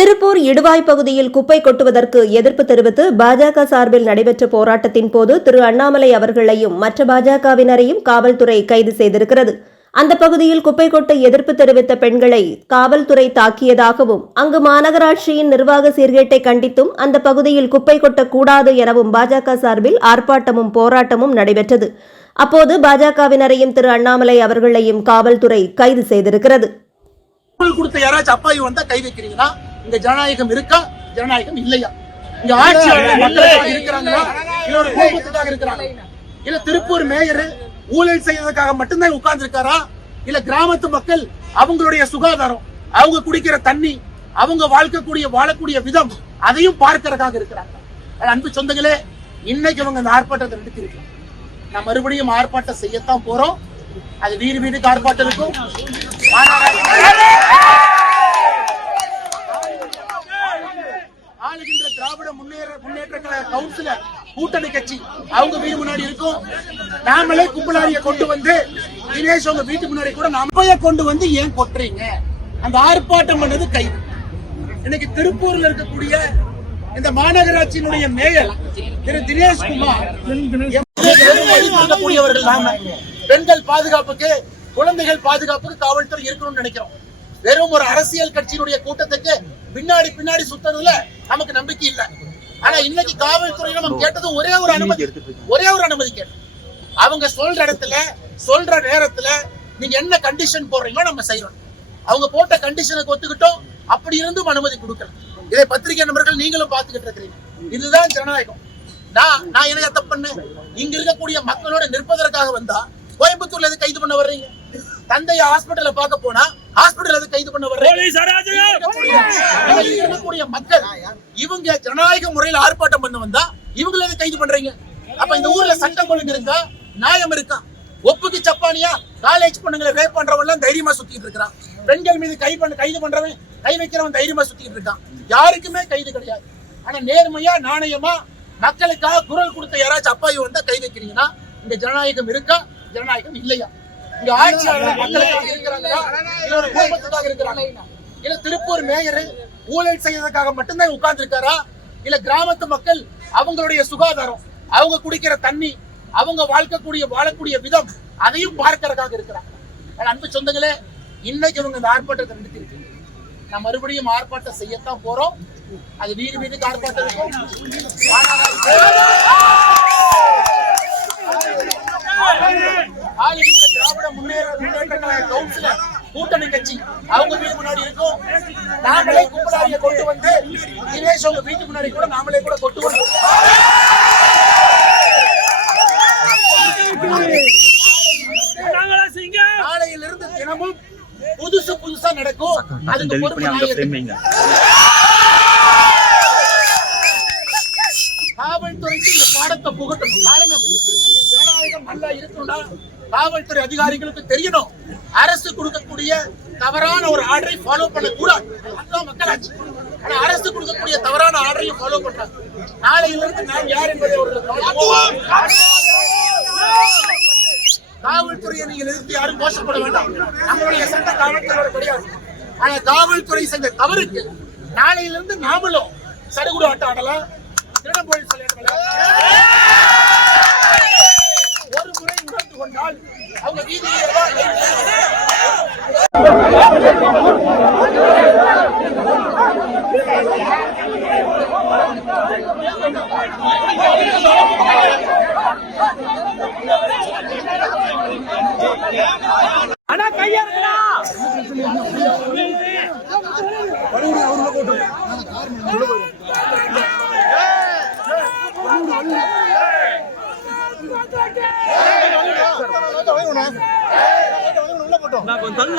திருப்பூர் இடுவாய் பகுதியில் குப்பை கொட்டுவதற்கு எதிர்ப்பு தெரிவித்து பாஜக சார்பில் நடைபெற்ற போராட்டத்தின் போது திரு அண்ணாமலை அவர்களையும் மற்ற பாஜகவினரையும் காவல்துறை கைது செய்திருக்கிறது. அந்த பகுதியில் குப்பை கொட்ட எதிர்ப்பு தெரிவித்த பெண்களை காவல்துறை தாக்கியதாகவும் அங்கு மாநகராட்சியின் நிர்வாக சீர்கேட்டை கண்டித்தும் அந்த பகுதியில் குப்பை கொட்டக்கூடாது எனவும் பாஜக சார்பில் ஆர்ப்பாட்டமும் போராட்டமும் நடைபெற்றது. அப்போது பாஜகவினரையும் திரு அண்ணாமலை அவர்களையும் காவல்துறை கைது செய்திருக்கிறது. இங்க ஜனநாயகம் இருக்கா, ஜனநாயகம் இல்லையா? இங்க ஆட்சியாளர் மக்களுக்காக இருக்கிறாங்களா, இல்ல ஒரு கோபத்துக்காக இருக்கிறாங்க? இல்ல திருப்பூர் மேயர் ஊழல் செய்யறதுக்காக மட்டும்தான் உட்கார்ந்து இருக்காரா, இல்ல கிராமத்து மக்கள் அவங்களுடைய சுகாதாரம், அவங்க குடிக்கிற தண்ணி, அவங்க வாழக்கூடிய விதம் அதையும் பார்க்கறதுக்காக இருக்கிறாங்க? அன்பு சொந்தங்களே, இன்னைக்கு அவங்க அந்த ஆர்ப்பாட்டத்தை நடத்திருக்கோம். நான் மறுபடியும் ஆர்ப்பாட்டம் செய்யத்தான் போறோம். அது வீடுக்கு ஆர்ப்பாட்டம் இருக்கும். ஆளுகின்ற திராவிட முன்னேற்ற கழக கவுன்சிலர் கூட்டணி கட்சி அவங்க வீடு முன்னாடி இருக்கும். நாமளே கும்பலாரிய கொண்டு வந்து தினேஷ் அவங்க வீட்டு முன்னாடி கூட நாம கொண்டு வந்து ஏன் கொட்டுறீங்க? அந்த ஆர்ப்பாட்டம் பண்ணது கைது. இன்னைக்கு திருப்பூர்ல இருக்கக்கூடிய இந்த மாநகராட்சியினுடைய மேயர் திரு தினேஷ் குமார் நாம பெண்கள் பாதுகாப்புக்கு, குழந்தைகள் பாதுகாப்புக்கு காவல்துறை இருக்கணும்னு நினைக்கிறோம். வெறும் ஒரு அரசியல் கட்சியினுடைய கூட்டத்துக்கு பின்னாடி சுத்துறதுல நமக்கு நம்பிக்கை இல்லை. ஆனா இன்னைக்கு காவல்துறையில நம்ம கேட்டது ஒரே ஒரு அனுமதி கேட்டோம். அவங்க சொல்ற இடத்துல சொல்ற நேரத்துல நீங்க என்ன கண்டிஷன் போடுறீங்களோ நம்ம செய்யறோம். அவங்க போட்ட கண்டிஷனுக்கு ஒத்துக்கிட்டோம். அப்படி இருந்தும் அனுமதி கொடுக்கல. இதை பத்திரிகை நண்பர்கள் நீங்களும் பாத்துக்கிட்டு இருக்கிறீங்க. இதுதான் ஜனநாயகம். நான் என்ன தப்பு பண்ணேன்? இங்க இருக்கக்கூடிய மக்களோட நிற்பதற்காக வந்தா கோயம்புத்தூர்ல எது கைது பண்ண வர்றீங்க? தந்தைய ஹாஸ்பிட்டல்ல பார்க்க போனா ஹாஸ்பிட்டல் எது கைது பண்ண வர்றீங்க? மக்கள் இவங்க ஜனநாயக முறையில் ஆர்ப்பாட்டம் பண்ண வந்தா இவங்களை எது கைது பண்றீங்க? அப்ப இந்த ஊர்ல சட்டம் ஒழுங்கு இருக்கா, நியாயம் இருக்கா? ஒப்புக்கு சப்பானியா காலேஜ் பொண்ணுங்களை ரேப் பண்றவன் தைரியமா சுத்திட்டு இருக்கான். பெண்கள் மீது கைது பண்றவன், கை வைக்கிறவன் தைரியமா சுத்திட்டு இருக்கான். யாருக்குமே கைது கிடையாது. ஆனா நேர்மையா நாணயமா மக்களுக்காக குரல் கொடுத்த யாராச்சும் அப்பாவி வந்தா கை வைக்கிறீங்கன்னா இந்த ஜனநாயகம் இருக்கா, ஜனநாயகம் இல்லையா? இங்க ஆட்சியாளர் மக்களுக்காக இருக்கிறாங்களா, இல்ல ஒரு கோபத்துக்காக இருக்கிறாங்க? இல்ல திருப்பூர் மேயர் ஊழல் செய்யறதுக்காக மட்டும்தான் உட்கார்ந்து இருக்காரா, இல்ல கிராமத்து மக்கள் அவங்களுடைய சுகாதாரம், அவங்க குடிக்கிற தண்ணி, அவங்க வாழக்கூடிய விதம் அதையும் பார்க்கறதுக்காக இருக்கிறாங்க? அன்பு சொந்தங்களே, இன்னைக்கு அவங்க இந்த ஆர்ப்பாட்டத்தை நடத்திருக்கீங்க. நான் மறுபடியும் ஆர்ப்பாட்டம் செய்யத்தான் போறோம். அது வீடுக்கு ஆர்ப்பாட்டம் இருக்கும். ஆளுகின்ற திராவிட முன்னேற்ற கழக கவுன்சிலர் கூட்டணி கட்சி அவங்க வீடு முன்னாடி இருக்கும். நாமளே கும்பலாரிய கொண்டு வந்து தினேஷ் அவங்க வீட்டு முன்னாடி கூட நாமளே கூட கொண்டு வந்து நாளையிலிருந்து தினமும் புதுசா நடக்கும். அதுக்கு பொறுப்பு காவல்துறைக்கு இந்த பாடத்தை புகட்டணும். காரணம், ஜனநாயகம் நல்லா இருக்கணும்னா காவல்துறை அதிகாரிகளுக்கு தெரியணும், அரசு கொடுக்கக்கூடிய தவறான ஒரு ஆர்டரை ஃபாலோ பண்ணக்கூடாது. அதுதான் மக்களாட்சி. ஆனா அரசு கொடுக்கக்கூடிய தவறான ஆர்டரையும் ஃபாலோ பண்றாங்க. நாளையிலிருந்து நாம் யார் என்பதை காவல்துறையை நீங்கள் எதிர்த்து யாரும் மோசப்பட வேண்டாம். நம்மளுடைய சட்ட காவல்துறையோட கிடையாது. ஆனா காவல்துறை செஞ்ச தவறுக்கு நாளையிலிருந்து நாமளும் சடுகுடு ஆட்டம் ஆடலாம், திருடம் போலீஸ் விளையாடலாம். ஒரு முறை உணர்ந்து கொண்டால் அவங்க வீதியில் கையா இருக்கா கொஞ்சம்